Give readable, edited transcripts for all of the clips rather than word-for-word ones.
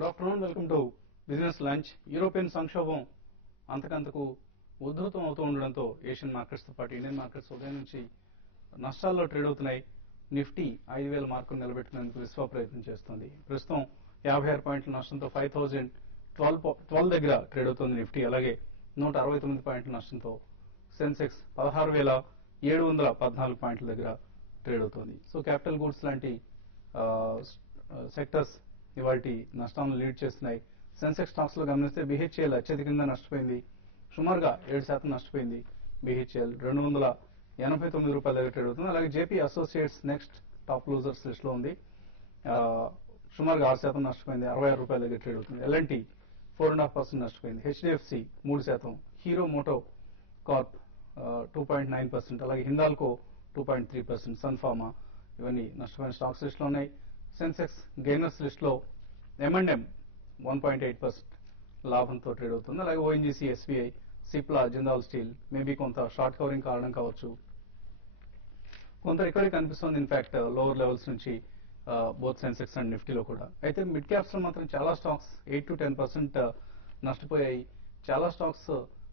Good afternoon, welcome to business lunch. European సంక్షోభం అంతకంతకు ఉధృతం అవుతూ ఉండడంతో ఏషియన్ మార్కెట్స్ తో పాటు ఇండియన్ మార్కెట్స్ ఉదయం నుంచి నష్టాల్లో ట్రేడ్ అవుతున్నాయి. నిఫ్టీ 5,000 మార్కును నిలబెట్టుకునేందుకు విశ్వ ప్రయత్నం చేస్తోంది. ప్రస్తుతం 56 పాయింట్ల నష్టంతో 5,012 దగ్గర ట్రేడ్ అవుతోంది నిఫ్టీ. అలాగే 169 పాయింట్ల నష్టంతో సెన్సెక్స్ 16,714 పాయింట్ల దగ్గర ట్రేడ్ అవుతోంది. సో క్యాపిటల్ గూడ్స్ లాంటి సెక్టర్స్ ఇవాల్టి నష్టాలను లీడ్ చేస్తున్నాయి. సెన్సెక్స్ స్టాక్స్ లో గమనిస్తే బిహెచ్ఎల్ అత్యధికంగా నష్టపోయింది, సుమారుగా 7% నష్టపోయింది. బిహెచ్ఎల్ 289 రూపాయల దగ్గర ట్రేడ్ అవుతుంది. అలాగే JP associates next top losers list లో ఉంది, సుమారుగా 6% నష్టపోయింది, 66 రూపాయల దగ్గర ట్రేడ్ అవుతుంది. ఎల్ఎన్టీ 4.5% నష్టపోయింది, హెచ్డిఎఫ్సి 3%, హీరో మోటో కార్ప్ 2.9%, అలాగే హిందాల్కో 2.3%, సన్ఫార్మా ఇవన్నీ నష్టపోయిన స్టాక్స్ లిస్ట్ లో ఉన్నాయి. సెన్సెక్స్ గెయినర్స్ లిస్ట్ లో M&M 1.8% లాభంతో ట్రేడ్ అవుతుంది. అలాగే ONGC, SBI, Cipla, Jindal steel maybe కొంత షార్ట్ కవరింగ్ కారణం కావచ్చు, కొంత రికవరీ కనిపిస్తుంది. ఇన్ఫాక్ట్ లోవర్ లెవెల్స్ నుంచి బోత్ సెన్సెక్స్ అండ్ నిఫ్టీలో కూడా. అయితే మిడ్ క్యాప్స్ లో మాత్రం చాలా స్టాక్స్ 8 to 10% నష్టపోయాయి. చాలా స్టాక్స్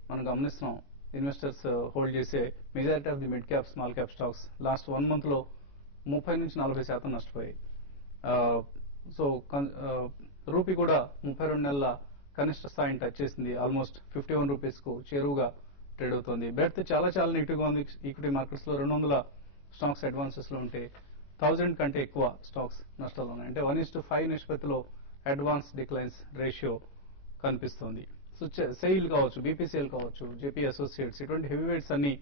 మనం గమనిస్తున్నాం. ఇన్వెస్టర్స్ హోల్డ్ చేసే majority of the mid cap, small cap stocks last 1 month లో 30 నుంచి 40% నష్టపోయాయి. సో రూపీ కూడా 32 నెలల కనిష్ట స్థాయిని టచ్ చేసింది. ఆల్మోస్ట్ 51 రూపీస్ కు చేరువుగా ట్రేడ్ అవుతోంది. బెడ్త్ చాలా నెగిటివ్ గా ఉంది. ఈక్విటీ మార్కెట్స్ లో 200 స్టాక్స్ అడ్వాన్సెస్ లో ఉంటే 1000 కంటే ఎక్కువ స్టాక్స్ నష్టాలు ఉన్నాయి. అంటే 1:5 నిష్పత్తిలో అడ్వాన్స్ డిక్లైన్స్ రేషియో కనిపిస్తోంది. సో సెయిల్ కావచ్చు, బీపీసీఎల్ కావచ్చు, జేపీ అసోసియేట్స్ ఇటువంటి హెవీ వెయిట్స్ అన్ని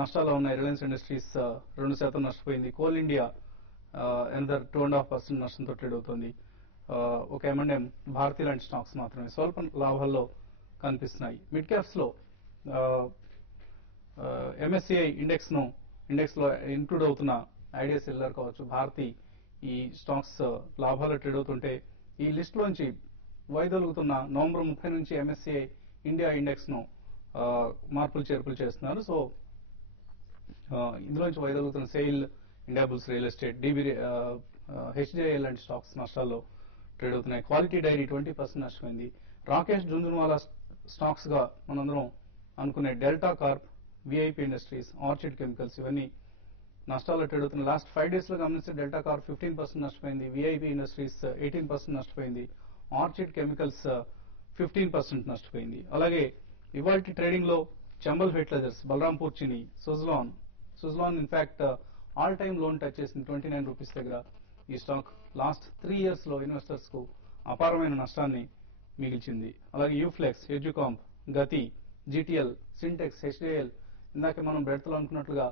నష్టాల్లో ఉన్నాయి. రిలయన్స్ ఇండస్ట్రీస్ 2% నష్టపోయింది. కోల్ ఇండియా ఎనదర్ 2.5% నష్టంతో ట్రేడ్ అవుతోంది. ఒక M&M, భారతీ లాంటి స్టాక్స్ మాత్రమే స్వల్ప లాభాల్లో కనిపిస్తున్నాయి. మిడ్ క్యాప్స్ లో ఎంఎస్సిఐ ఇండెక్స్ లో ఇంక్లూడ్ అవుతున్న ఐడియా సెల్యులర్ కావచ్చు, భారతి ఈ స్టాక్స్ లాభాల్లో ట్రేడ్ అవుతుంటే ఈ లిస్ట్ లోంచి వైదొలుగుతున్న నవంబర్ 30 నుంచి ఎంఎస్సిఐ ఇండియా ఇండెక్స్ ను మార్పులు చేర్పులు చేస్తున్నారు. సో ఇందులోంచి వైదొలుగుతున్న సెయిల్, ఇండియాబుల్స్ రియల్ ఎస్టేట్, హెచ్డిఐఎల్ లాంటి స్టాక్స్ నష్టాల్లో ట్రేడ్ అవుతున్నాయి. క్వాలిటీ డైరీ 20% నష్టమైంది. రాకేష్ జుంజున్వాలా స్టాక్స్ గా మనందరం అనుకునే డెల్టా కార్ప్, విఐపి ఇండస్ట్రీస్, ఆర్చిడ్ కెమికల్స్ ఇవన్నీ నష్టాల్లో ట్రేడ్ అవుతున్నాయి. లాస్ట్ 5 days లో గమనిస్తే డెల్టా కార్ప్ 15% నష్టపోయింది, విఐపి ఇండస్ట్రీస్ 18% నష్టపోయింది, ఆర్చిడ్ కెమికల్స్ 15% నష్టపోయింది. అలాగే ఇవాల్టి ట్రేడింగ్ లో Chambal Fertilisers, Balrampur Chini, Suzlon in fact all time లోన్ టచ్ చేసింది 29 రూపీస్ దగ్గర. ఈ స్టాక్ లాస్ట్ 3 years లో ఇన్వెస్టర్స్ కు అపారమైన నష్టాన్ని మిగిల్చింది. అలాగే యూఫ్లెక్స్, ఎడ్యుకాంప్, గతి, జీటీఎల్, సింటెక్స్, హెచ్డిఎల్ ఇందాక మనం బ్రెడ్త్ లో అనుకున్నట్లుగా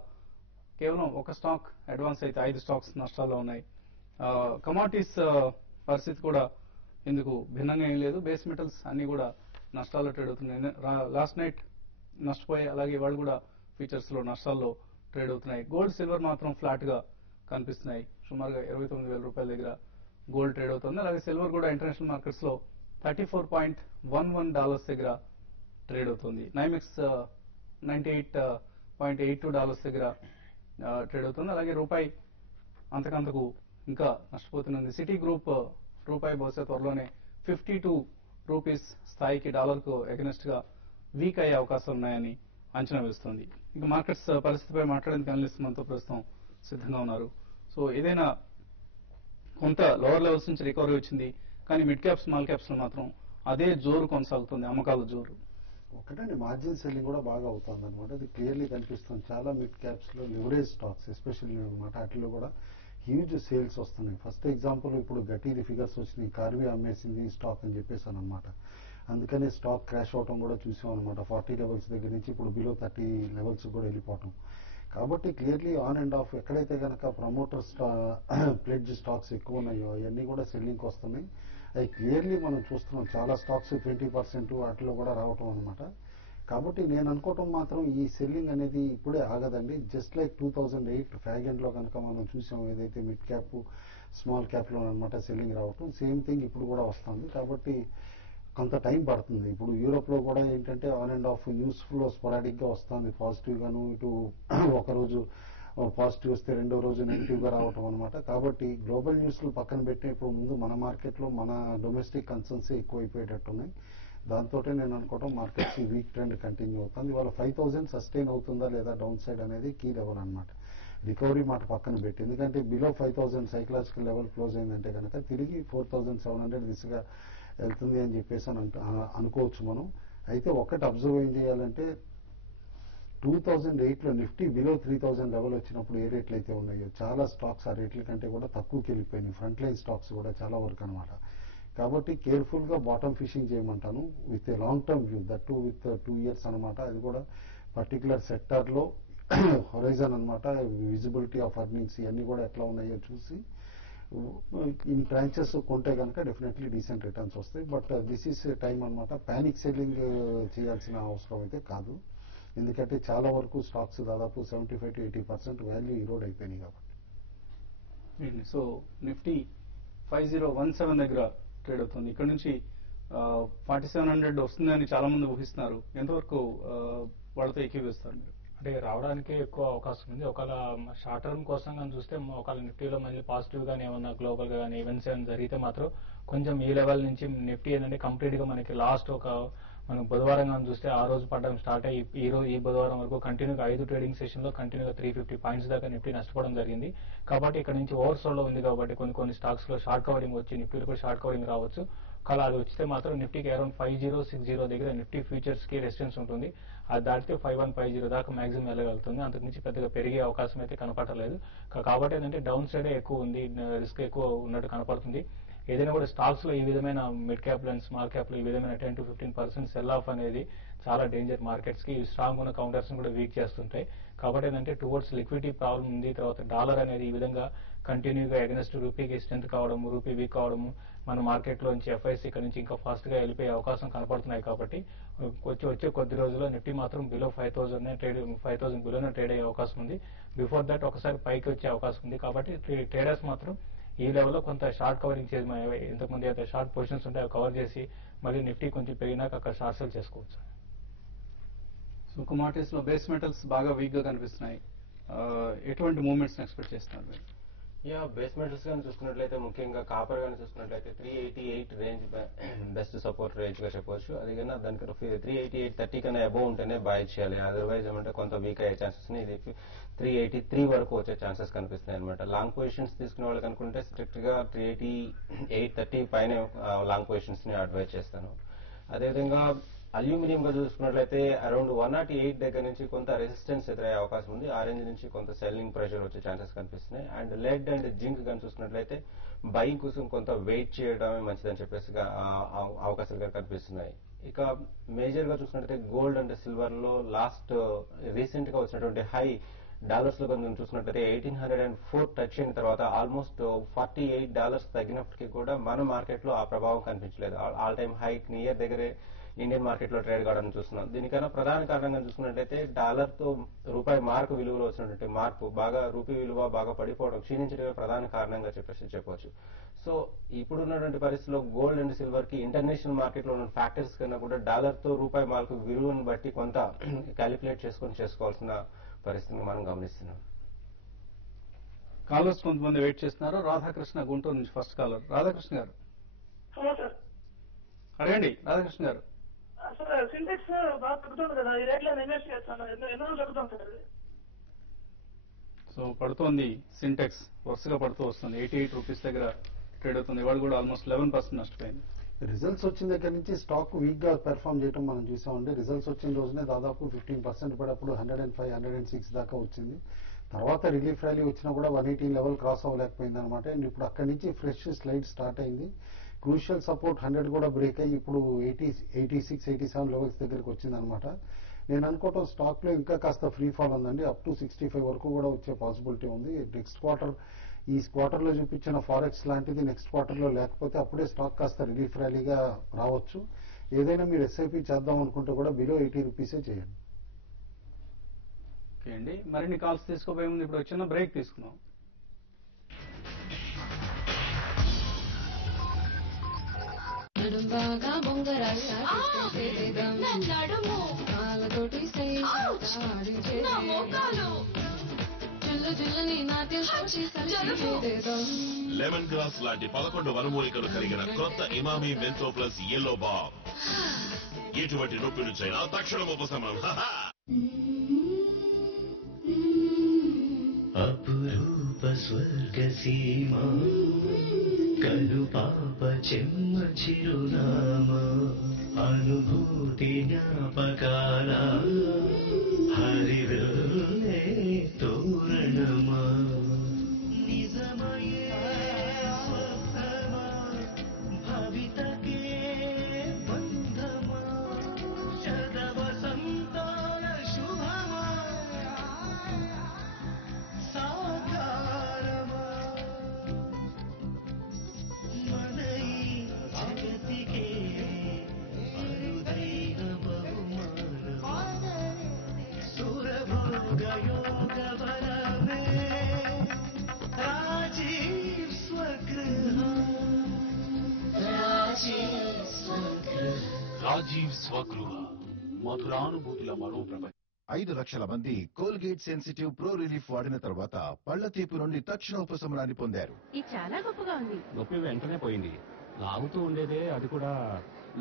కేవలం ఒక స్టాక్ అడ్వాన్స్ అయితే 5 స్టాక్స్ నష్టాల్లో ఉన్నాయి. కమాడిటీస్ పరిస్థితి కూడా ఇందుకు భిన్నంగా ఏం లేదు. బేస్ మెటల్స్ అన్ని కూడా నష్టాల్లో ట్రేడ్ అవుతున్నాయి. లాస్ట్ నైట్ నష్టపోయాయి. అలాగే ఇవాళ కూడా ఫీచర్స్ లో నష్టాల్లో ట్రేడ్ అవుతున్నాయి. గోల్డ్, సిల్వర్ మాత్రం ఫ్లాట్ గా కనిపిస్తున్నాయి. సుమారుగా 29,000 రూపాయల దగ్గర గోల్డ్ ట్రేడ్ అవుతుంది. అలాగే సిల్వర్ కూడా ఇంటర్నేషనల్ మార్కెట్స్ లో $34.11 దగ్గర ట్రేడ్ అవుతుంది. నైమెక్స్ $98.82 దగ్గర ట్రేడ్ అవుతుంది. అలాగే రూపాయి అంతకంతకు ఇంకా నష్టపోతున్నది. సిటీ గ్రూప్ రూపాయి బహుశా త్వరలోనే 52 రూపీస్ స్థాయికి డాలర్ కు ఎగనెస్ట్ గా వీక్ అయ్యే అవకాశాలు ఉన్నాయని అంచనా వేస్తోంది. ఇంకా మార్కెట్స్ పరిస్థితిపై మాట్లాడేందుకు అనలిస్ట్ మనతో ప్రస్తుతం సిద్ధంగా ఉన్నారు. సో ఏదైనా కొంత లోవర్ లెవెల్స్ నుంచి రికవరీ వచ్చింది, కానీ మిడ్ క్యాప్, స్మాల్ క్యాప్స్ లో మాత్రం అదే జోరు కొనసాగుతుంది, అమ్మకాల జోరు. ఒకటండి, మార్జిన్ సెల్లింగ్ కూడా బాగా అవుతుంది అనమాట. అది క్లియర్లీ కనిపిస్తుంది. చాలా మిడ్ క్యాప్స్ లో లివరేజ్ స్టాక్స్ ఎస్పెషల్లీ అనమాట, వాటిలో కూడా హ్యూజ్ సేల్స్ వస్తున్నాయి. ఫస్ట్ ఎగ్జాంపుల్ ఇప్పుడు గటీది ఫిగర్స్ వచ్చినాయి, కార్వి అమ్మేసింది స్టాక్ అని చెప్పేసాను అనమాట. అందుకని స్టాక్ క్రాష్ అవటం కూడా చూసాం అనమాట. 40 లెవెల్స్ దగ్గర నుంచి ఇప్పుడు బిలో 30 లెవెల్స్ కూడా వెళ్ళిపోవటం. కాబట్టి క్లియర్లీ ఆన్ అండ్ ఆఫ్ ఎక్కడైతే కనుక ప్రమోటర్ ప్లెడ్జ్ స్టాక్స్ ఎక్కువ ఉన్నాయో అవన్నీ కూడా సెల్లింగ్కి వస్తున్నాయి. అది క్లియర్లీ మనం చూస్తున్నాం. చాలా స్టాక్స్ 20% వాటిలో కూడా రావటం అనమాట. కాబట్టి నేను అనుకోవటం మాత్రం ఈ సెల్లింగ్ అనేది ఇప్పుడే ఆగదండి. జస్ట్ లైక్ 2008 ఫ్యాగెంట్ లో కనుక మనం చూసాం, ఏదైతే మిడ్ క్యాప్, స్మాల్ క్యాప్ లో అనమాట సెల్లింగ్ రావటం, సేమ్ థింగ్ ఇప్పుడు కూడా వస్తుంది. కాబట్టి కొంత టైం పడుతుంది. ఇప్పుడు యూరోప్ లో కూడా ఏంటంటే on and of news flow sporadic గా వస్తుంది, పాజిటివ్ గాను. ఇటు ఒకరోజు పాజిటివ్ వస్తే రెండో రోజు నెగిటివ్ గా రావటం అనమాట. కాబట్టి గ్లోబల్ న్యూస్ లు పక్కన పెట్టే ఇప్పుడు ముందు మన మార్కెట్ లో మన డొమెస్టిక్ కన్సర్న్స్ ఎక్కువైపోయేటట్టున్నాయి. దాంతో నేను అనుకోవడం మార్కెట్స్ ఈ వీక్ ట్రెండ్ కంటిన్యూ అవుతుంది. ఇవాళ 5000 సస్టైన్ అవుతుందా లేదా డౌన్ సైడ్ అనేది కీ లెవెల్ అనమాట. రికవరీ మాట పక్కన పెట్టి, ఎందుకంటే బిలో 5000 సైకలాజికల్ లెవెల్ క్లోజ్ అయిందంటే కనుక తిరిగి 4700 దిశగా వెళ్తుంది అని చెప్పేసి అనుకోవచ్చు మనం. అయితే ఒకటి అబ్జర్వ్ ఏం చేయాలంటే 2008లో నిఫ్టీ బిలో 3000 లెవెల్ వచ్చినప్పుడు ఏ రేట్లు అయితే ఉన్నాయో చాలా స్టాక్స్ ఆ రేట్ల కంటే కూడా తక్కువకి వెళ్ళిపోయినాయి. ఫ్రంట్ లైన్ స్టాక్స్ కూడా చాలా వరకు అనమాట. కాబట్టి కేర్ఫుల్ గా బాటమ్ ఫిషింగ్ చేయమంటాను with a long term view, that to with 2 years అనమాట. అది కూడా పర్టికులర్ సెక్టర్ లో హొరైజన్ అనమాట, విజిబిలిటీ ఆఫ్ ఎర్నింగ్స్ ఇవన్నీ కూడా ఎట్లా ఉన్నాయో చూసి ఇన్ ట్రాంచెస్ కొంటే కనుక డెఫినెట్లీ డీసెంట్ రిటర్న్స్ వస్తాయి. బట్ దిస్ ఈస్ టైం అనమాట. పానిక్ సెల్లింగ్ చేయాల్సిన అవసరం అయితే కాదు, ఎందుకంటే చాలా వరకు స్టాక్స్ దాదాపు 75 to 80% వాల్యూ ఈరోడ్ అయిపోయినాయి కాబట్టి. సో నిఫ్టీ 5017 దగ్గర ట్రేడ్ అవుతుంది. ఇక్కడ నుంచి 4700 వస్తుందని చాలా మంది ఊహిస్తున్నారు. ఎంతవరకు వాళ్ళతో ఏకీవిస్తారు మీరు? అంటే రావడానికి ఎక్కువ అవకాశం ఉంది. ఒకవేళ షార్ట్ టర్మ్ కోసం కానీ చూస్తే ఒకవేళ నిఫ్టీలో మళ్ళీ పాజిటివ్ గానీ ఏమన్నా గ్లోబల్ గా కానీ ఈవెంట్స్ ఏమైనా జరిగితే మాత్రం కొంచెం ఈ లెవెల్ నుంచి నిఫ్టీ ఏంటంటే కంప్లీట్ గా మనకి లాస్ట్ మనం బుధవారం కానీ చూస్తే ఆ రోజు పడడం స్టార్ట్ అయ్యి ఈ బుధవారం వరకు కంటిన్యూగా 5 ట్రేడింగ్ సెషన్ లో కంటిన్యూగా 350 పాయింట్స్ దాకా నిఫ్టీ నష్టపోవడం జరిగింది. కాబట్టి ఇక్కడ నుంచి ఓవర్సోల్ లో ఉంది కాబట్టి కొన్ని స్టాక్స్ లో షార్ట్ కవరింగ్ వచ్చి నిఫ్టీలో కూడా షార్ట్ కవరింగ్ రావచ్చు. ఒకవేళ అది వచ్చితే మాత్రం నిఫ్టీకి అరౌండ్ 5060 దగ్గర నిఫ్టీ ఫ్యూచర్స్ కి రెసిస్టెన్స్ ఉంటుంది. అది దాటితే 5150 దాకా మాక్సిమం వెళ్ళగలుగుతుంది. అంతకుమించి పెద్దగా పెరిగే అవకాశం అయితే కనపడలేదు. కాబట్టి ఏంటంటే డౌన్ సైడే ఎక్కువ ఉంది, రిస్క్ ఎక్కువ ఉన్నట్టు కనపడుతుంది. ఏదైనా కూడా స్టాక్స్ లో ఈ విధమైన mid cap and small cap లో ఈ విధమైన 10 to 15% సెల్ ఆఫ్ అనేది చాలా డేంజర్ మార్కెట్స్ కి. స్ట్రాంగ్ ఉన్న కౌంటర్స్ కూడా వీక్ చేస్తుంటాయి. కాబట్టి ఏంటంటే టువర్డ్స్ లిక్విడిటీ ప్రాబ్లం ఉంది. తర్వాత డాలర్ అనేది ఈ విధంగా కంటిన్యూగా అగెన్స్ట్ రూపీకి స్ట్రెంత్ కావడం, రూపీ వీక్ కావడము, మన మార్కెట్ లోంచి ఎఫ్ఐసి ఇక్కడ నుంచి ఇంకా ఫాస్ట్ గా వెళ్ళిపోయే అవకాశం కనపడుతున్నాయి. కాబట్టి వచ్చే కొద్ది రోజుల్లో నిఫ్టీ మాత్రం బిలో 5000 బిలోనే ట్రేడ్ అయ్యే అవకాశం ఉంది. బిఫోర్ దట్ ఒకసారి పైకి వచ్చే అవకాశం ఉంది. కాబట్టి ట్రేడర్స్ మాత్రం ఈ లెవెల్లో కొంత షార్ట్ కవరింగ్ చేసి ఇంతకుముందు అయితే షార్ట్ పొజిషన్స్ ఉంటే అవి కవర్ చేసి మళ్ళీ నిఫ్టీ కొంచెం పెరిగినాక అక్కడ షార్ట్ సెల్ చేసుకోవచ్చు. సో కమాడిటీస్ లో బేస్ మెటల్స్ బాగా వీక్ గా కనిపిస్తున్నాయి. ఎటువంటి మూవ్మెంట్స్ ఎక్స్పెక్ట్ చేస్తున్నారు మీరు? బేస్ మెటల్స్ కానీ చూసుకున్నట్లయితే ముఖ్యంగా కాపర్ కానీ చూసుకున్నట్లయితే 388 రేంజ్ బెస్ట్ సపోర్ట్ రేంజ్ గా చెప్పవచ్చు. అది కన్నా దానికి 388.30 కన్నా అబౌవ్ ఉంటేనే బై చేయాలి. అదర్వైజ్ ఏమంటే కొంత వీక్ అయ్యే ఛాన్సెస్ ఇది 383 వరకు వచ్చే ఛాన్సెస్ కనిపిస్తున్నాయి అనమాట. లాంగ్ పొజిషన్స్ తీసుకునే వాళ్ళకి అనుకుంటే స్ట్రిక్ట్ గా 388.30 పైన లాంగ్ పొజిషన్స్ ని అడ్వైజ్ చేస్తాను. అదేవిధంగా అల్యూమినియం గా చూసుకున్నట్లయితే అరౌండ్ 108 దగ్గర నుంచి కొంత రెసిస్టెన్స్ ఎదురయ్యే అవకాశం ఉంది. ఆ రేంజ్ నుంచి కొంత సెల్లింగ్ ప్రెషర్ వచ్చే ఛాన్సెస్ కనిపిస్తున్నాయి. అండ్ లెడ్ అండ్ జింక్ కానీ చూసుకున్నట్లయితే బయింగ్ కోసం కొంత వెయిట్ చేయడమే మంచిదని చెప్పేసి అవకాశాలు కనిపిస్తున్నాయి. ఇక మేజర్ గా చూసుకున్నట్లయితే గోల్డ్ అండ్ సిల్వర్ లో లాస్ట్ రీసెంట్ గా వచ్చినటువంటి హై డాలర్స్ లో కనుక చూసినట్లయితే 1804 టచ్ అయిన తర్వాత ఆల్మోస్ట్ $48 తగ్గినప్పటికీ కూడా మన మార్కెట్ లో ఆ ప్రభావం కనిపించలేదు. ఆల్ టైమ్ హై నియర్ దగ్గరే ఇండియన్ మార్కెట్ లో ట్రేడ్ కావడానికి చూస్తున్నాం. దీనికన్నా ప్రధాన కారణంగా చూసుకున్నట్లయితే డాలర్ తో రూపాయి మార్కు విలువలో వచ్చినటువంటి మార్పు బాగా రూపీ విలువ బాగా పడిపోవడం క్షీణించడమే ప్రధాన కారణంగా చెప్పవచ్చు. సో ఇప్పుడున్నటువంటి పరిస్థితిలో గోల్డ్ అండ్ సిల్వర్ కి ఇంటర్నేషనల్ మార్కెట్ లో ఉన్న ఫ్యాక్టర్స్ కన్నా కూడా డాలర్ తో రూపాయి మార్కు విలువను బట్టి కొంత క్యాలిక్యులేట్ చేసుకోవాల్సిన పరిస్థితిని మనం గమనిస్తున్నాం. కాలర్స్ కొంతమంది వెయిట్ చేస్తున్నారు. రాధాకృష్ణ గుంటూరు నుంచి ఫస్ట్ కాలర్. రాధాకృష్ణ గారు అడగండి. రాధాకృష్ణ గారు సింటెక్స్ బాగా తగ్గుతుంది కదా, ఈ రేట్లో ఇన్వెస్ట్ చేస్తాను, ఎన్నో తగ్గుతుంది సార్. సో పడుతోంది సింటెక్స్, వరుసగా పడుతూ వస్తుంది. 88 రూపీస్ దగ్గర ట్రేడ్ అవుతుంది. ఇవాళ కూడా ఆల్మోస్ట్ 11% నష్టపోయింది. రిజల్ట్స్ వచ్చిన దగ్గర నుంచి స్టాక్ వీక్ గా పెర్ఫామ్ చేయడం మనం చూసామండి. రిజల్ట్స్ వచ్చిన రోజునే దాదాపు 15% పడప్పుడు 105, 106 దాకా వచ్చింది. తర్వాత రిలీఫ్ ర్యాలీ వచ్చినా కూడా 118 లెవెల్ క్రాస్ అవ్వలేకపోయింది అనమాట. ఇప్పుడు అక్కడి నుంచి ఫ్రెష్ స్లైడ్ స్టార్ట్ అయింది. క్రూషియల్ సపోర్ట్ 100 కూడా బ్రేక్ అయ్యి ఇప్పుడు 86, 87 లెవెల్స్ దగ్గరికి వచ్చింది అనమాట. నేను అనుకోవటం స్టాక్ లో ఇంకా కాస్త ఫ్రీ ఫాల్ ఉందండి. అప్ టు 65 వరకు కూడా వచ్చే పాసిబిలిటీ ఉంది. నెక్స్ట్ క్వార్టర్ ఈ క్వార్టర్ లో చూపించిన ఫారెక్స్ లాంటిది నెక్స్ట్ క్వార్టర్ లో లేకపోతే అప్పుడే స్టాక్ కాస్త రిలీఫ్ ర్యాలీగా రావచ్చు. ఏదైనా మీరు ఎస్ఐపి చేద్దాం అనుకుంటే కూడా బిలో 80 రూపీసే చేయండి. ఓకే అండి, మరిన్ని కాల్స్ తీసుకోబోయే ముందు ఇప్పుడు చిన్న బ్రేక్ తీసుకుందాం. బాగా బొంగరాల కాళ్ళతోటి లెమన్ గ్రాస్ లాంటి 11 వనమూలికలు కలిగిన కొత్త Emami Mentho plus yellow balm. ఎటువంటి నొప్పి నుంచైనా తక్షణం ఉపశమనం. అపురూప స్వర్గ సీమ కలు పాప చెమ్మ చిరునామ అనుభూతి జ్ఞాపకాల హరివే తోరణమా నిజమయే స్వప్నమా భవితకే బంధమా శతవసంతాల శుభమా సాకారమా మనై జగతికే అరుదైన బహుమానమా సురభోగ యోగ బలమే రాజీవ్ స్వగృహ రాజీవ్ స్వగృహ మధురానుభూతుల మరో ప్రపంచం. 5 లక్షల మంది కోల్గేట్ సెన్సిటివ్ ప్రో రిలీఫ్ వాడిన తర్వాత పళ్ల తీపి నుండి తక్షణ ఉపశమనాన్ని పొందారు. ఇది చాలా గొప్పగా ఉంది. నొప్పి వెంటనే పోయింది. లాగుతూ ఉండేదే, అది కూడా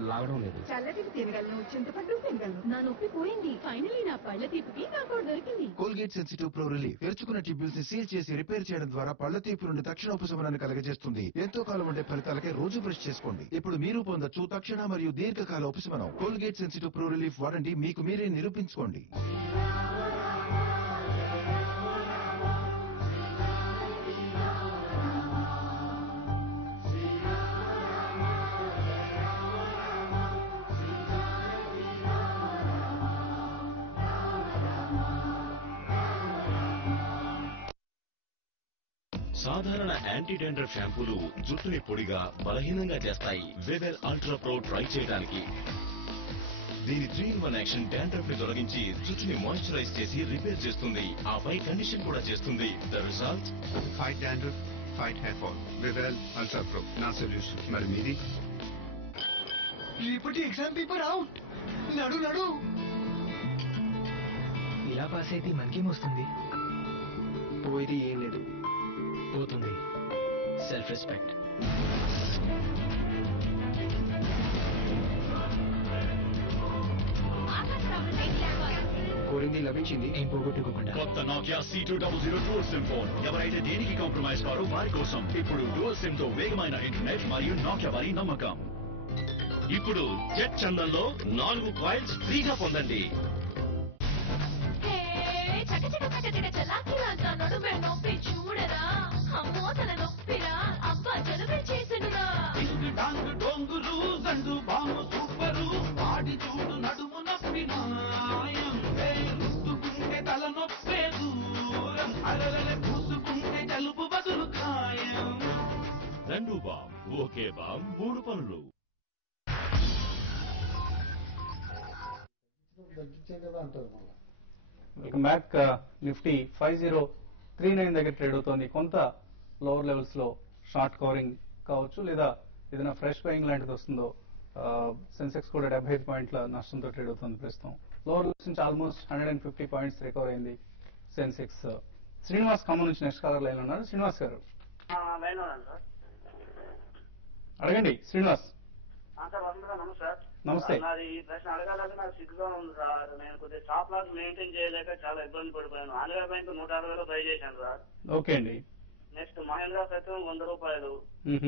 లాగడం లేదు. చల్లటి తినగలను, చింతపండు తినగలను. నా నొప్పి పోయింది. ఫైనలీ నా పళ్ళ తీపికి నాకు దొరికింది. కోల్గేట్ సెన్సిటివ్ ప్రో రిలీఫ్ తెరుచుకున్న ట్యూబ్యూల్స్ ని సీల్ చేసి రిపేర్ చేయడం ద్వారా పళ్ల తీపి నుండి తక్షణ ఉపశమనాన్ని కలగజేస్తుంది. ఎంతో కాలం ఉండే ఫలితాలకే రోజు బ్రష్ చేసుకోండి. ఇప్పుడు మీరు పొందొచ్చు తక్షణ మరియు దీర్ఘకాల ఉపశమనం. కోల్గేట్ సెన్సిటివ్ ప్రో రిలీఫ్ వాడండి, మీకు మీరే నిరూపించుకోండి. సాధారణ యాంటీ డాండ్రఫ్ షాంపూలు జుట్టుని పొడిగా బలహీనంగా చేస్తాయి. వెవెల్ అల్ట్రా ప్రో ట్రై చేయడానికి. దీని 3-in-1 యాక్షన్ డాండ్రఫ్ ని తొలగించి జుట్టుని మాయిశ్చరైజ్ చేసి రిపేర్ చేస్తుంది. ఆపై కండిషన్ కూడా చేస్తుంది. The result fight dandruff, fight hair fall. వెవెల్ ultra pro నా సొల్యూషన్. మరి మీది? రేపటి ఎగ్జామ్ పేపర్ అవుట్. నడు నడు. ఇలా పాస్ అయితే మనకేమొస్తుంది? పోయేది ఏం లేదు. పోతుంది సెల్ఫ్ రెస్పెక్ట్. కోరింది లభించింది, ఏం పోగొట్టుకోకుండా. కొత్త Nokia C200 dual SIM phone. ఎవరైతే దేనికి కాంప్రమైజ్ కారో వారి కోసం. ఇప్పుడు డూయల్ సిమ్ తో వేగమైన ఇంటర్నెట్ మరియు నోకియా వారి నమ్మకం. ఇప్పుడు జెట్ చందంలో 4 కాయిల్స్ ఫ్రీగా పొందండి. రెండు బామ్ ఓకే బామ్ 3 పనులు. Welcome back. నిఫ్టీ 5039 దగ్గర ట్రేడ్ అవుతోంది. కొంత లోవర్ లెవెల్స్ లో షార్ట్ కవరింగ్ కావచ్చు, లేదా ఏదైనా ఫ్రెష్ బయింగ్ లాంటిది వస్తుందో. సెన్సెక్స్ కూడా 75 పాయింట్ల నష్టంతో ట్రేడ్ అవుతుంది ప్రస్తుతం. లోవర్ లెవెల్స్ నుంచి ఆల్మోస్ట్ 150 పాయింట్స్ రికవర్ అయింది సెన్సెక్స్. శ్రీనివాస్ ఖమ్మం నుంచి నెక్స్ట్ కాలర్ లైన్ ఉన్నారు. శ్రీనివాస్ గారు అడగండి. శ్రీనివాస్ నమస్తే. నాది ఈ ప్రశ్న అడగాలంటే నాకు సిగ్గుగా ఉంది సార్. నేను కొద్దిగా స్టాప్ లాస్ మెయింటైన్ చేయలేక చాలా ఇబ్బంది పడిపోయాను. ఆంధ్ర బ్యాంక్ 160 బై చేశాను సార్. ఓకే అండి. నెక్స్ట్ మహేంద్ర సత్యం 100 రూపాయలు,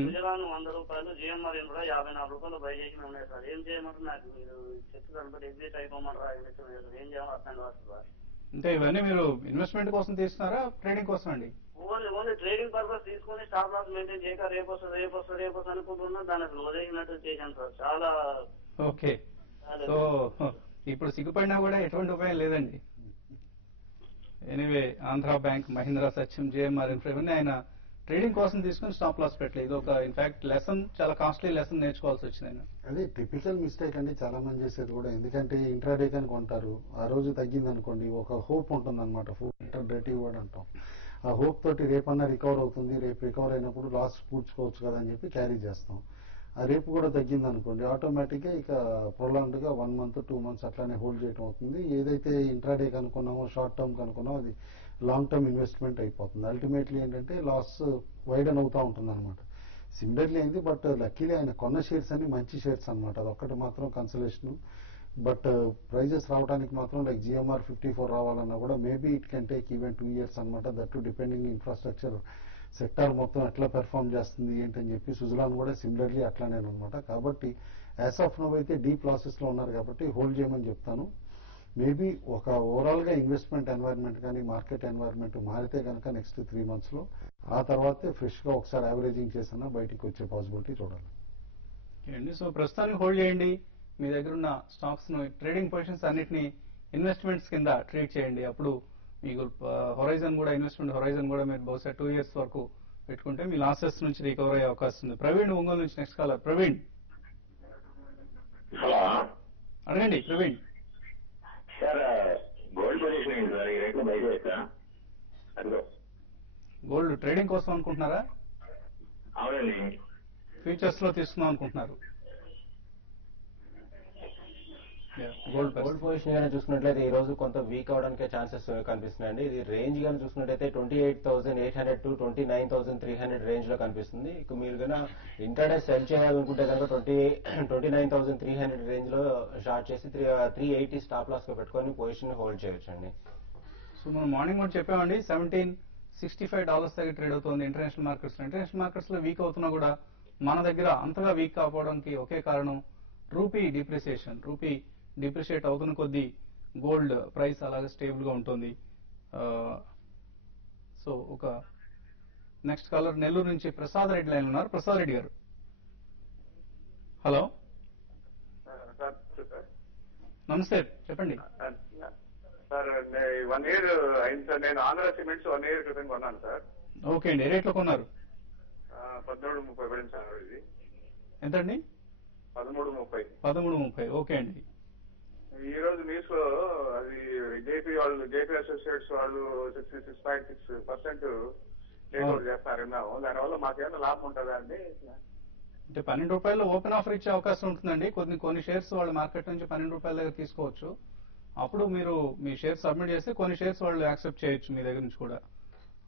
గుజరాన్ 100 రూపాయలు, జిఎంఆర్ కూడా 54 రూపాయలు బై చేసి ఉన్నాయి సార్. ఏం చేయమంటారు? నాకు మీరు చెప్తారు ఎగ్జిట్ అయిపోమంటారా? ఏం చేయాలో అర్థం కాదు సార్. అంటే ఇవన్నీ మీరు ఇన్వెస్ట్మెంట్ కోసం తీసుకున్నారా, ట్రేడింగ్ కోసం అండి? ఓన్లీ ట్రేడింగ్ పర్పస్ తీసుకుని స్టాప్ లాస్ మెయింటైన్ చేయక రేపు వస్తుంది అనుకుంటున్నా. దాన్ని అసలు వదిలినట్టు చేశాను సార్. చాలా ఓకే. సో ఇప్పుడు సిగ్గుపడినా కూడా ఎటువంటి ఉపాయం లేదండి. ఎనీవే ఆంధ్ర బ్యాంక్, మహీంద్రా సత్యం, జేఎంఆర్ ఇన్ఫ్రా ఇవన్నీ ఆయన ట్రేడింగ్ కోసం తీసుకుని స్టాప్ లాస్ పెట్టలేదు. ఇది ఒక ఇన్ఫాక్ట్ లెసన్, చాలా కాస్ట్లీ లెసన్ నేర్చుకోవాల్సి వచ్చింది ఆయన. అదే టిపికల్ మిస్టేక్ అండి చాలా మంది చేసేది కూడా. ఎందుకంటే ఇంట్రాడే కనుక కొంటారు, ఆ రోజు తగ్గింది అనుకోండి, ఒక హోప్ ఉంటుంది అనమాట. డర్టీ వర్డ్ అంటాం. ఆ హోప్ తోటి రేపన్నా రికవర్ అవుతుంది, రేపు రికవర్ అయినప్పుడు లాస్ పూడ్చుకోవచ్చు కదా అని చెప్పి క్యారీ చేస్తాం. ఆ రేపు కూడా తగ్గింది అనుకోండి, ఆటోమేటిక్గా ఇక ప్రొలాంగ్డ్గా 1 month 2 months అట్లానే హోల్డ్ చేయడం అవుతుంది. ఏదైతే ఇంట్రాడే కనుక్కున్నామో షార్ట్ టర్మ్ కనుక్కున్నామో అది లాంగ్ టర్మ్ ఇన్వెస్ట్మెంట్ అయిపోతుంది. అల్టిమేట్లీ ఏంటంటే లాస్ వైడన్ అవుతూ ఉంటుంది అనమాట. సిమిలర్లీ అయింది, బట్ లక్కీలీ ఆయన కొన్న షేర్స్ అన్ని మంచి షేర్స్ అనమాట. అదొక్కటి మాత్రం కన్సలేషన్. బట్ ప్రైజెస్ రావడానికి మాత్రం లైక్ జిఎంఆర్ 54 రావాలన్నా కూడా maybe it can take even 2 years అనమాట. That to depending infrastructure sector మొత్తం ఎట్లా పెర్ఫామ్ చేస్తుంది ఏంటని చెప్పి సుజలాన్ కూడా సిమిలర్లీ అట్లానే అనమాట. కాబట్టి యాజ్ ఆఫ్ నౌ అయితే డీప్ లాసెస్లో ఉన్నారు కాబట్టి హోల్డ్ చేయమని చెప్తాను. మేబీ ఒక ఓవరాల్గా ఇన్వెస్ట్మెంట్ ఎన్వైర్న్మెంట్ కానీ మార్కెట్ ఎన్వైర్న్మెంట్ మారితే కనుక నెక్స్ట్ 3 monthsలో ఆ తర్వాతే ఫ్రెష్గా ఒకసారి యావరేజింగ్ చేసినా బయటికి వచ్చే పాసిబిలిటీ చూడాలి. అండి, సో ప్రస్తుతానికి హోల్డ్ చేయండి. మీ దగ్గర ఉన్న స్టాక్స్ ను ట్రేడింగ్ పొజిషన్స్ అన్నిటిని ఇన్వెస్ట్మెంట్స్ కింద ట్రీట్ చేయండి. అప్పుడు మీకు హొరైజన్ కూడా ఇన్వెస్ట్మెంట్ హొరైజన్ కూడా మీరు బహుశా 2 years వరకు పెట్టుకుంటే మీ లాసెస్ నుంచి రికవర్ అయ్యే అవకాశం ఉంది. ప్రవీణ్ ఒంగోలు నుంచి నెక్స్ట్ కాలర్. ప్రవీణ్ అడగండి. ప్రవీణ్ సార్, గోల్డ్ పొజిషన్ ఏంటి సార్? ఈ రేట్లో బై చేస్తా. అదిగో గోల్డ్ ట్రేడింగ్ కోసం అనుకుంటున్నారా? అవునండి. ఫ్యూచర్స్ లో తీసుకుందాం అనుకుంటున్నారు? గోల్డ్ పొజిషన్ గానే చూసుకున్నట్లయితే ఈ రోజు కొంత వీక్ అవడానికి ఛాన్సెస్ కనిపిస్తున్నాయండి. ఇది రేంజ్ గానీ చూసుకున్నట్లయితే 28,800 to 29,300 రేంజ్ లో కనిపిస్తుంది. ఇక మీరు కన్నా ఇంటర్డే సెల్ చేయాలనుకుంటే కనుక 29,300 రేంజ్ లో స్టార్ట్ చేసి 380 స్టాప్ లాస్ గా పెట్టుకొని పొజిషన్ హోల్డ్ చేయొచ్చండి. సో మనం మార్నింగ్ కూడా చెప్పామండి, $1765 దగ్గర ట్రేడ్ అవుతుంది ఇంటర్నేషనల్ మార్కెట్స్. ఇంటర్నేషనల్ మార్కెట్స్ లో వీక్ అవుతున్నా కూడా మన దగ్గర అంతగా వీక్ కాకపోవడానికి ఒకే కారణం రూపీ డిప్రిసియేషన్. రూపీ డిప్రిషియేట్ అవుతున్న కొద్దీ గోల్డ్ ప్రైస్ అలాగే స్టేబుల్ గా ఉంటుంది. సో ఒక నెక్స్ట్ కాలర్ నెల్లూరు నుంచి ప్రసాద్ రెడ్డి లైన్ ఉన్నారు. ప్రసాద్ రెడ్డి గారు, హలో. నమస్తే, చెప్పండి. సార్ 1 year అయింది సార్. నేను ఆంధ్ర సిమెంట్స్ 1 year క్రితం కొన్నాను సార్. ఓకే అండి, ఏ రేట్లో కొన్నారు? 13.30 పడింది సార్. ఇది ఎంతండి? 13.30. 13.30. ఓకే అండి. ఈ రోజు న్యూస్ లో అది జేపీ అసోసియేట్స్ వాళ్ళు 66.6% టేక్అవుట్ చేస్తారు విన్నాము. దానివల్ల మాకేమైనా లాభం ఉంటుందా అండి? అంటే ₹12 ఓపెన్ ఆఫర్ ఇచ్చే అవకాశం ఉంటుందండి. కొన్ని షేర్స్ వాళ్ళు మార్కెట్ నుంచి ₹12 దగ్గర తీసుకోవచ్చు. అప్పుడు మీరు మీ షేర్స్ సబ్మిట్ చేస్తే కొన్ని షేర్స్ వాళ్ళు యాక్సెప్ట్ చేయొచ్చు మీ దగ్గర నుంచి కూడా.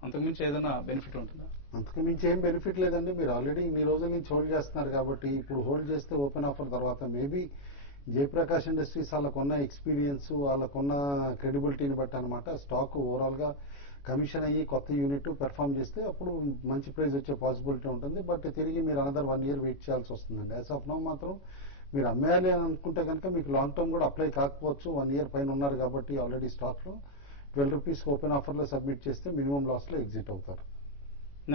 అంతకుమించి ఏదైనా బెనిఫిట్ ఉంటుందా? అంతకుమించి ఏం బెనిఫిట్ లేదండి. మీరు ఆల్రెడీ ఇన్ని రోజుల నుంచి హోల్డ్ చేస్తున్నారు కాబట్టి ఇప్పుడు హోల్డ్ చేస్తే ఓపెన్ ఆఫర్ తర్వాత మేబీ జయప్రకాష్ ఇండస్ట్రీస్ వాళ్ళకున్న ఎక్స్పీరియన్స్ వాళ్ళకున్న క్రెడిబిలిటీని బట్టి అనమాట స్టాక్ ఓవరాల్ గా కమిషన్ అయ్యి కొత్త యూనిట్ పెర్ఫామ్ చేస్తే అప్పుడు మంచి ప్రైస్ వచ్చే పాసిబిలిటీ ఉంటుంది. బట్ తిరిగి మీరు అనదర్ 1 year వెయిట్ చేయాల్సి వస్తుందండి. యాజ్ ఆఫ్ నౌ మాత్రం మీరు అమ్మేయాలి అని అనుకుంటే కనుక మీకు లాంగ్ టర్మ్ కూడా అప్లై కాకపోవచ్చు. 1 year పైన ఉన్నారు కాబట్టి ఆల్రెడీ స్టాక్ లో ₹12 ఓపెన్ ఆఫర్ లో సబ్మిట్ చేస్తే మినిమం లాస్ లో ఎగ్జిట్ అవుతారు.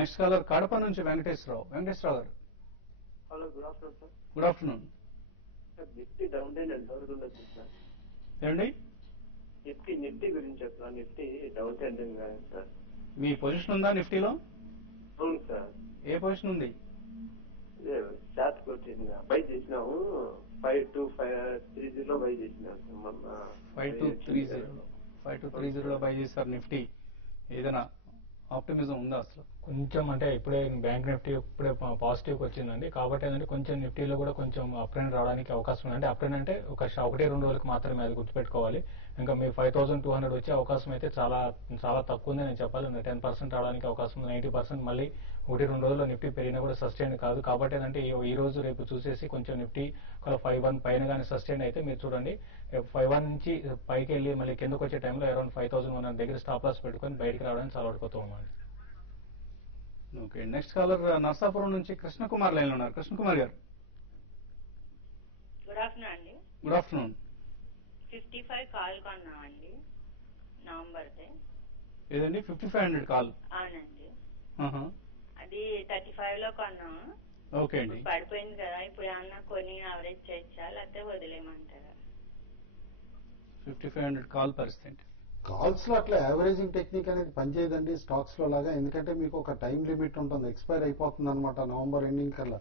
నెక్స్ట్ కాలర్ కడప నుంచి Venkateswararao. Venkateswararao garu, hello, good afternoon sir. Good afternoon. Nifty down డైన్ ఎంతవరకు ఉండొచ్చు సార్? ఏమండి? నిఫ్టీ గురించి చెప్తున్నా. Nifty down trending sir. మీ పొజిషన్ ఉందా నిఫ్టీలో? అవును సార్. ఏ పొజిషన్ ఉంది? షార్ట్ కొట్టింది బై చేసినాము. 5230 బై చేసినాము మొన్న. 5230 బై చేశారు నిఫ్టీ. ఏదైనా ఆప్టిమిజం ఉందా అసలు? కొంచెం అంటే ఇప్పుడే బ్యాంక్ నిఫ్టీ ఇప్పుడే పాజిటివ్ వచ్చిందండి. కాబట్టి ఏంటంటే కొంచెం నిఫ్టీలో కూడా కొంచెం అప్ ట్రెండ్ రావడానికి అవకాశం ఉంది. అంటే అప్ ట్రెండ్ అంటే ఒక 1-2 రోజులకు మాత్రమే, అది గుర్తుపెట్టుకోవాలి. ఇంకా మీ 5200 వచ్చే అవకాశం అయితే చాలా చాలా తక్కువ ఉంది నేను చెప్పాలి. 10% రావడానికి అవకాశం ఉంది. 90% మళ్ళీ 1-2 రోజుల్లో నిఫ్టీ పెరిగినా కూడా సస్టైన్ కాదు. కాబట్టి ఏంటంటే ఈ రోజు రేపు చూసేసి కొంచెం నిఫ్టీ 51 పైన కానీ సస్టైన్ అయితే మీరు చూడండి 51 నుంచి పైకి వెళ్ళి మళ్ళీ కిందకు వచ్చే టైంలో అరౌండ్ 5100 దగ్గర స్టాప్ లాస్ పెట్టుకొని బయటికి రావడానికి చాలా పడిపోతూ ఉన్నాను. ఓకే, నెక్స్ట్ కాలర్ నర్సాపురం నుంచి కృష్ణకుమార్ లైన్ ఉన్నారు. కృష్ణకుమార్ గారు, గుడ్ ఆఫ్టర్నూన్ అండి. Good afternoon. 55 కాల్ కొన్నామండి నవంబర్ దే. ఏదండి 5500 కాల్? అవునండి. అది 35 లో కొన్నాము. ఓకే అండి. పడిపోయింది కదా, ఇప్పుడు ఏమన్నా కొని యావరేజ్ చేయొచ్చా లేకపోతే వదిలేయమంటారా? 5500 కాల్ పరిస్థితి. కాల్స్ లో అట్లా యావరేజింగ్ టెక్నిక్ అనేది పనిచేయదండి స్టాక్స్ లో లాగా. ఎందుకంటే మీకు ఒక టైం లిమిట్ ఉంటుంది, ఎక్స్పైర్ అయిపోతుంది అనమాట. నవంబర్ ఎండింగ్ కల్లా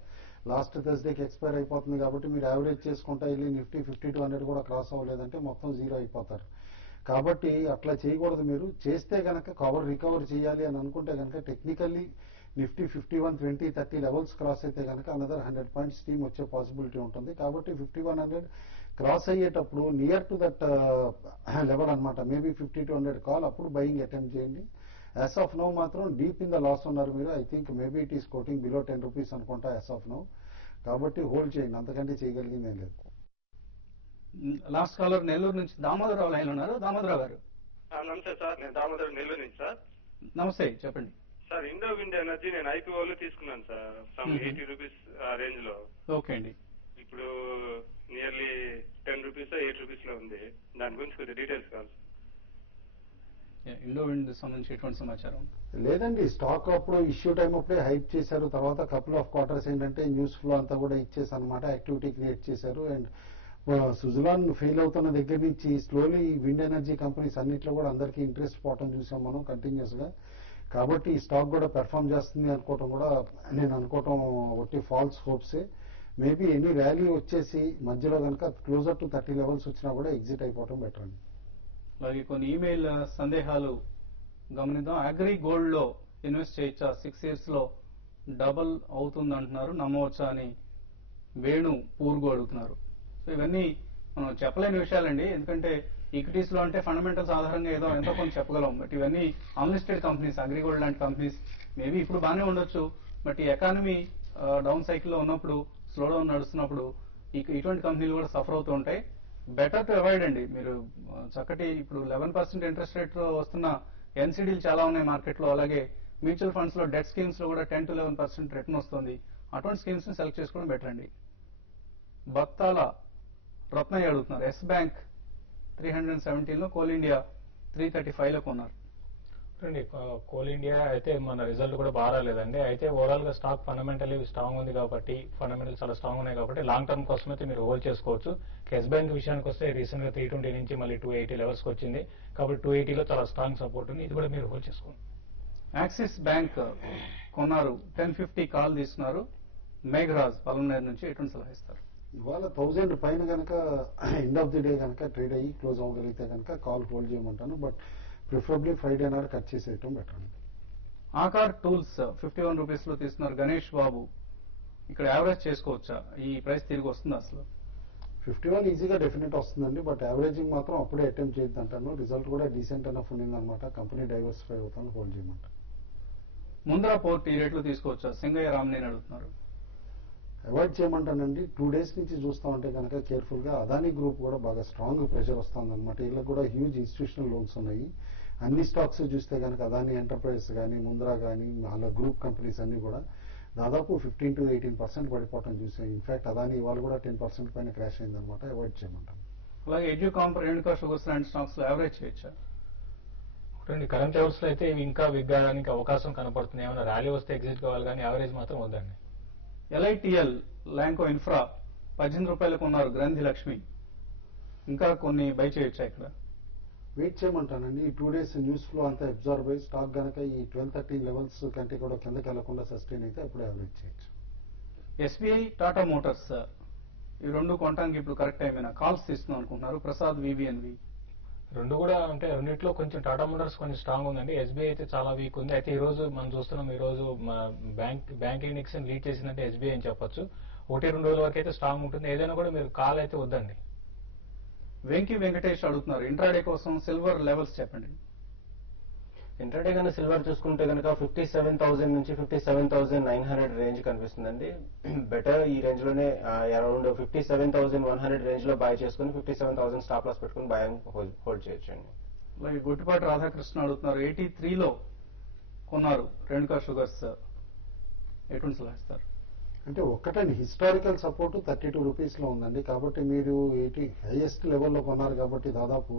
లాస్ట్ థర్స్డేకి ఎక్స్పైర్ అయిపోతుంది కాబట్టి మీరు యావరేజ్ చేసుకుంటా వెళ్ళి నిఫ్టీ 5200 కూడా క్రాస్ అవ్వలేదంటే మొత్తం జీరో అయిపోతారు. కాబట్టి అట్లా చేయకూడదు. మీరు చేస్తే కనుక రికవర్ చేయాలి అని అనుకుంటే కనుక టెక్నికల్లీ నిఫ్టీ 51, 20, 30 లెవెల్స్ క్రాస్ అయితే కనుక అనదర్ 100 పాయింట్స్ టీమ్ వచ్చే పాసిబిలిటీ ఉంటుంది. కాబట్టి 5100 క్రాస్ అయ్యేటప్పుడు నియర్ టు దట్ లెవెల్ అనమాట, మేబీ 50-100 కాల్, అప్పుడు బయింగ్ అటెంప్ట్ చేయండి. యాజ్ ఆఫ్ నౌ మాత్రం డీప్ ఇన్ ద లాస్ ఉన్నారు మీరు. I think maybe it is coating below 10 rupees అనుకుంటా యాజ్ ఆఫ్ నౌ. కాబట్టి హోల్డ్ చేయండి, అంతకంటే చేయగలిగింది ఏం లేదు. లాస్ట్ కాలర్ నెల్లూరు నుంచి దామోదరరావు లైన్ ఉన్నారు. దామోదరరావు గారు నమస్తే సార్, నేను దామోదర్ నెల్లూరు నుంచి సార్. నమస్తే, చెప్పండి సార్, ఇండో విండ్ ఎనర్జీ నేను ఐపీఓలో తీసుకున్నాను సార్, సమ్ 80 రూపీస్ రేంజ్ లో. ఓకే అండి. ఇప్పుడు నియర్లీ 10 రూపీస్ 8 రూపీస్ లో ఉంది. దాని గురించి కొద్దిగా డీటెయిల్స్ కావాలి. ఇండో విండ్ సంబంధించి ఎటువంటి సమాచారం? లేదండి, స్టాక్ అప్పుడు ఇష్యూ టైం అప్పుడే హైప్ చేశారు. తర్వాత కపుల్ ఆఫ్ క్వార్టర్స్ ఏంటంటే న్యూస్ ఫ్లో అంతా కూడా ఇచ్చేసి అనమాట యాక్టివిటీ క్రియేట్ చేశారు. అండ్ సుజలాన్ ఫెయిల్ అవుతున్న దగ్గర నుంచి స్లోలీ విండ్ ఎనర్జీ కంపెనీస్ అన్నిట్లో కూడా అందరికీ ఇంట్రెస్ట్ పోవటం చూసాం మనం కంటిన్యూస్ గా. కాబట్టి ఈ స్టాక్ కూడా పెర్ఫామ్ చేస్తుంది అనుకోవటం కూడా నేను అనుకోవటం ఒకటి ఫాల్స్ హోప్సే. మేబీ ఎనీ ర్యాలీ వచ్చేసి మధ్యలో కనుక క్లోజర్ టు 30 లెవెల్స్ వచ్చినా కూడా ఎగ్జిట్ అయిపోవటం బెటర్ అండి. అలాగే కొన్ని ఈమెయిల్ సందేహాలు గమనిద్దాం. అగ్రి గోల్డ్ లో ఇన్వెస్ట్ చేయొచ్చా, 6 years లో డబుల్ అవుతుంది అంటున్నారు, నమ్మవచ్చా అని వేణు పూర్గు అడుగుతున్నారు. సో ఇవన్నీ మనం చెప్పలేని విషయాలండి, ఎందుకంటే ఈక్విటీస్ లో అంటే ఫండమెంటల్స్ ఆధారంగా ఏదో ఎంతో కొంత చెప్పగలం. బట్ ఇవన్నీ అన్లిస్టెడ్ కంపెనీస్, అగ్రిగోల్డ్ లాంటి కంపెనీస్ మేబీ ఇప్పుడు బాగానే ఉండొచ్చు, బట్ ఈ ఎకానమీ డౌన్ సైకిల్లో ఉన్నప్పుడు, స్లో డౌన్ నడుస్తున్నప్పుడు ఇటువంటి కంపెనీలు కూడా సఫర్ అవుతూ ఉంటాయి. బెటర్ టు అవాయిడ్ అండి. మీరు చక్కటి ఇప్పుడు 11% ఇంట్రెస్ట్ రేట్ లో వస్తున్న ఎన్సీడీలు చాలా ఉన్నాయి మార్కెట్ లో. అలాగే మ్యూచువల్ ఫండ్స్ లో డెట్ స్కీమ్స్ లో కూడా 10 to 11% రిటర్న్ వస్తుంది. అటువంటి స్కీమ్స్ ని సెలెక్ట్ చేసుకోవడం బెటర్ అండి. బత్తాల రత్నయ్య అడుగుతున్నారు, ఎస్ బ్యాంక్ 317 లో, కోల్ ఇండియా 335 లో కొన్నారు. కోల్ ఇండియా అయితే మన రిజల్ట్ కూడా బాగా రాలేదండి. అయితే ఓవరాల్ గా స్టాక్ ఫండమెంటల్లీ స్ట్రాంగ్ ఉంది కాబట్టి, ఫండమెంటల్ చాలా స్ట్రాంగ్ ఉన్నాయి కాబట్టి లాంగ్ టర్మ్ కోసం అయితే మీరు హోల్డ్ చేసుకోవచ్చు. ఎస్ బ్యాంక్ విషయానికి వస్తే రీసెంట్ గా 320 నుంచి మళ్ళీ 280 లెవెల్స్ కి వచ్చింది కాబట్టి 280 లో చాలా స్ట్రాంగ్ సపోర్ట్ ఉంది. ఇది కూడా మీరు హోల్డ్ చేసుకోండి. యాక్సిస్ బ్యాంక్ కొన్నారు, 1050 కాల్ తీసుకున్నారు. మేఘరాజ్ పలమనేరు నుంచి ఎటువంటి సలహా ఇస్తారు? ఇవాళ 1000 పైన కనుక ఎండ్ ఆఫ్ ది డే కనుక ట్రేడ్ అయ్యి క్లోజ్ అవ్వగలిగితే కనుక కాల్ హోల్డ్ చేయమంటాను. బట్ ప్రిఫరబ్లీ ఫ్రైడే నాడు కట్ చేసేయటం బెటర్ అండి. ఆకార్ టూల్స్ 51 రూపీస్ లో తీసుకున్నారు గణేష్ బాబు. ఇక్కడ యావరేజ్ చేసుకోవచ్చా? ఈ ప్రైస్ తిరిగి వస్తుందా అసలు? 51 ఈజీగా డెఫినెట్ వస్తుందండి, బట్ యావరేజింగ్ మాత్రం అప్పుడే అటెంప్ట్ చేయొద్దు అంటాను. రిజల్ట్ కూడా డీసెంట్ ఎనఫ్ ఉందన్నమాట. కంపెనీ డైవర్సిఫై అవుతాను, హోల్డ్ చేయమంటాను. ముంద్రా పోర్ట్ ఈ రేట్లో తీసుకోవచ్చా? సింగయ్య రామనేని అడుగుతున్నారు. అవాయిడ్ చేయమంటానండి. 2 days నుంచి చూస్తా ఉంటే కనుక కేర్ఫుల్ గా అదానీ గ్రూప్ కూడా బాగా స్ట్రాంగ్ ప్రెషర్ వస్తుంది అనమాట. వీళ్ళకి కూడా హ్యూజ్ ఇన్స్టిట్యూషనల్ లోన్స్ ఉన్నాయి. అన్ని స్టాక్స్ చూస్తే కనుక అదానీ ఎంటర్ప్రైజెస్ కానీ, ముంద్రా కానీ, వాళ్ళ గ్రూప్ కంపెనీస్ అన్ని కూడా దాదాపు 15 to 18% పడిపోవటం చూసాం. ఇన్ఫాక్ట్ అదానీ ఇవాళ కూడా 10% పైన క్రాష్ అయిందనమాట. అవాయిడ్ చేయమంటాను. అలాగే ఎడ్యూకాంప్, రేణుకా షుగర్స్ లాంటి స్టాక్స్ లో యావరేజ్ చేయొచ్చా? కరెంట్ లెవెల్స్ లో అయితే ఇవి ఇంకా విగ్గడానికి అవకాశం కనపడుతుంది. ఏమైనా ర్యాలీ వస్తే ఎగ్జిట్ కావాలి కానీ యావరేజ్ మాత్రం వద్దండి. ఎల్ఐటిఎల్, ల్యాంకో ఇన్ఫ్రా 18 రూపాయలకు ఉన్నారు గ్రంథి లక్ష్మి. ఇంకా కొన్ని బై చేయొచ్చా ఇక్కడ? వెయిట్ చేయమంటానండి. ఈ 2 days న్యూస్ ఫ్లో అంతా అబ్జర్వ్ అయ్యి స్టాక్ కనుక ఈ 12-13 లెవెల్స్ కంటే కూడా కిందకి వెళ్లకుండా సస్టైన్ అయితే అప్పుడు యావరేజ్ చేయొచ్చు. ఎస్బీఐ, టాటా మోటార్స్ ఈ రెండు కొనడానికి ఇప్పుడు కరెక్ట్ టైమేనా? కాల్స్ తీస్తున్నాం అనుకుంటున్నారు ప్రసాద్ వివిఎన్వి. రెండు కూడా అంటే రెండిట్లో కొంచెం టాటా మోటార్స్ కొంచెం స్ట్రాంగ్ ఉందండి. ఎస్బీఐ అయితే చాలా వీక్ ఉంది. అయితే ఈ రోజు మనం చూస్తున్నాం, ఈ రోజు బ్యాంకింగ్ నిక్స్ లీడ్ చేసిందంటే ఎస్బీఐ అని చెప్పొచ్చు. 1-2 రోజుల వరకు అయితే స్ట్రాంగ్ ఉంటుంది. ఏదైనా కూడా మీరు కాల్ అయితే వద్దండి. వెంకీ వెంకటేష్ అడుగుతున్నారు, ఇంట్రాడే కోసం సిల్వర్ లెవెల్స్ చెప్పండి. ఇంట్రాడే కన్నా సిల్వర్ చూసుకుంటే కనుక 57,000 నుంచి 57,900 రేంజ్ కనిపిస్తుందండి. బెటర్ ఈ రేంజ్ లోనే అరౌండ్ 57,100 రేంజ్ లో బై చేసుకుని 57,000 స్టాప్ లాస్ పెట్టుకుని బై హోల్డ్ చేయొచ్చండి. అలాగే గుట్టిపాటి రాధాకృష్ణ అడుగుతున్నారు, 83లో కొన్నారు రేణుకా షుగర్స్, ఎటువంటి సలహా ఇస్తారు? అంటే ఒక్కటండి, హిస్టారికల్ సపోర్ట్ 32 రూపీస్ లో ఉందండి. కాబట్టి మీరు హైయెస్ట్ లెవెల్లో కొన్నారు కాబట్టి దాదాపు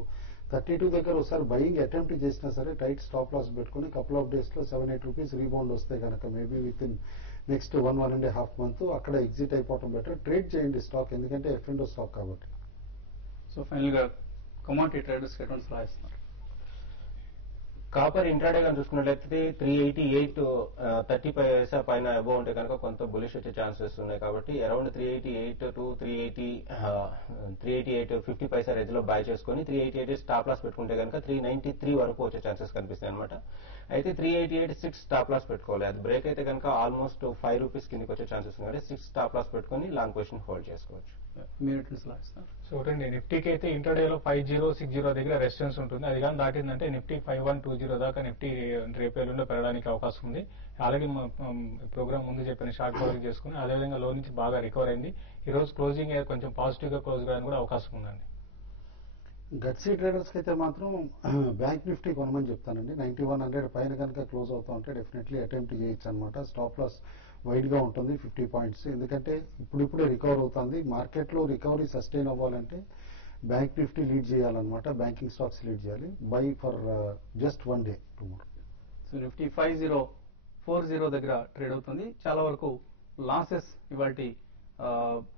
32 దగ్గర ఒకసారి బయింగ్ అటెంప్ట్ చేసినా సరే టైట్ స్టాప్ లాస్ పెట్టుకుని కపుల్ ఆఫ్ డేస్ లో 7-8 రూపీస్ రీబౌండ్ వస్తే కనుక maybe with in next 1.5 months అక్కడ ఎగ్జిట్ అయిపోవడం బెటర్. ట్రేడ్ చేయండి స్టాక్, ఎందుకంటే ఎఫ్ఎండో స్టాక్ కాబట్టి. సో ఫైనల్ గా కమాడిటీ ట్రేడర్స్ ఎటువంటి సలహా ఇస్తున్నారు? కాపర్ ఇంట్రాడే కానీ చూసుకున్నట్లయితే 388 30 పైసా పైన అబోవ్ ఉంటే కనుక కొంత బులిష్ వచ్చే ఛాన్సెస్ ఉన్నాయి కాబట్టి అరౌండ్ 388 టు 388 50 పైసా రేంజ్ లో బై చేసుకుని 388 స్టాప్ లాస్ పెట్టుకుంటే కనుక 393 వరకు వచ్చే ఛాన్సెస్ కనిపిస్తాయి అనమాట. అయితే 388 స్టాప్ లాస్ పెట్టుకోవాలి. అది బ్రేక్ అయితే కనుక ఆల్మోస్ట్ 5 రూపీస్ కిందకి వచ్చే ఛాన్సెస్ ఉన్నాయి. 6 స్టాప్ లాస్ పెట్టుకుని లాంగ్ పొజిషన్ హోల్డ్ చేసుకోవచ్చు. సో ఒకటి నిఫ్టీకి అయితే ఇంటర్డేలో 5060 దగ్గర రెసిస్టెన్స్ ఉంటుంది. అది కానీ దాటిందంటే నిఫ్టీ 5120 దాకా నిఫ్టీ రేపు ఎల్లుండో పెరగడానికి అవకాశం ఉంది. అలాగే ప్రోగ్రామ్ ముందు చెప్పిన షార్ట్ కవరింగ్ చేసుకుని అదేవిధంగా లో నుంచి బాగా రికవర్ అయింది. ఈ రోజు క్లోజింగ్ కొంచెం పాజిటివ్ గా క్లోజ్ కావడానికి కూడా అవకాశం ఉందండి. గట్సీ ట్రేడర్స్ కి అయితే మాత్రం బ్యాంక్ నిఫ్టీ కొనమని చెప్తానండి. 9100 పైన కనుక క్లోజ్ అవుతా ఉంటే డెఫినెట్లీ అటెంప్ట్ చేయొచ్చు అనమాట. స్టాప్ లాస్ వైడ్ గా ఉంటుంది 50 పాయింట్స్. ఎందుకంటే ఇప్పుడిప్పుడే రికవర్ అవుతుంది. మార్కెట్ లో రికవరీ సస్టైన్ అవ్వాలంటే బ్యాంక్ నిఫ్టీ లీడ్ చేయాలన్నమాట. బ్యాంకింగ్ స్టాక్స్ లీడ్ చేయాలి. By for just 1 day tomorrow. So Nifty 5040 దగ్గర ట్రేడ్ అవుతుంది. చాలా వరకు లాసెస్ ఇవాటి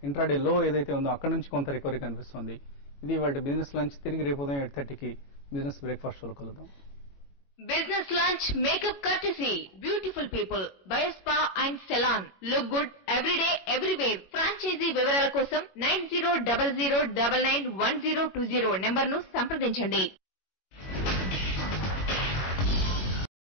ఇంట్రాడే లో ఏదైతే ఉందో అక్కడ నుంచి కొంత రికవరీ కనిపిస్తుంది. ఇది వాటి బిజినెస్ లంచ్. తిరిగి రేపు ఉదయం 8:30కి బిజినెస్ బ్రేక్ఫాస్ట్ షోలో కలుద్దాం. Business lunch makeup courtesy. Beautiful people. By Spa and Salon. Look good every day, everywhere. Franchisee వివరాల కోసం 9000991020 నెంబర్ను సంప్రదించండి.